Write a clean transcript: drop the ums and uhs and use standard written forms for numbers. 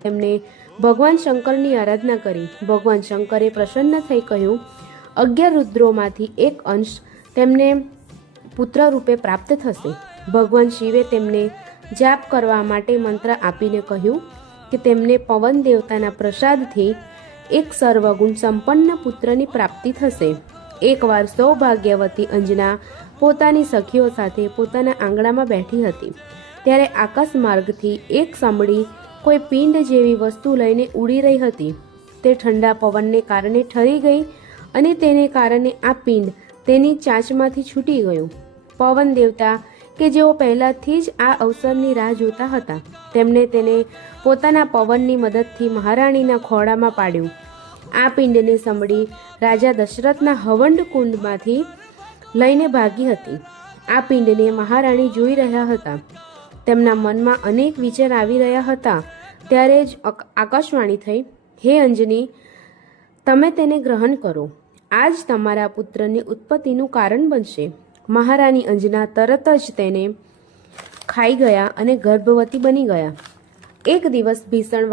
તેમણે ભગવાન શંકરની આરાધના કરી। ભગવાન શંકરે પ્રસન્ન થઈ કહ્યું, 11 રુદ્રોમાંથી એક અંશ તેમને પુત્ર રૂપે પ્રાપ્ત થશે। ભગવાન શિવે તેમને જાપ કરવા માટે મંત્ર આપીને કહ્યું કે તેમને પવન દેવતાના પ્રસાદથી એક સર્વગુણ સંપન્ન પુત્રની પ્રાપ્તિ થશે। એકવાર સૌભાગ્યવતી અંજના પોતાની સખીઓ સાથે પોતાના આંગણામાં બેઠી હતી, ત્યારે આકાશ માર્ગથી એક સમડી કોઈ પિંડ જેવી વસ્તુ લઈને ઉડી રહી હતી। તે ઠંડા પવનને કારણે ઠરી ગઈ અને તેને કારણે આ પિંડ તેની ચાંચમાંથી છૂટી ગયું। પવન દેવતા કે જેઓ પહેલાથી જ આ અવસરની રાહ જોતા હતા, તેમણે તેને પોતાના પવનની મદદથી મહારાણીના ખોળામાં પાડ્યું। આ પિંડને સમડી રાજા દશરથના હવંડ કુંડમાંથી લઈને ભાગી હતી। આ પિંડને મહારાણી જોઈ રહ્યા હતા। તેમના મનમાં અનેક વિચાર આવી રહ્યા હતા। ત્યારે જ આકાશવાણી થઈ, હે અંજની, તમે તેને ગ્રહણ કરો, આ જ તમારા પુત્રની ઉત્પત્તિનું કારણ બનશે। મહારાણી અંજના તરત જ તેને ખાઈ ગયા અને ગર્ભવતી બની ગયા। એક દિવસ ભીષણ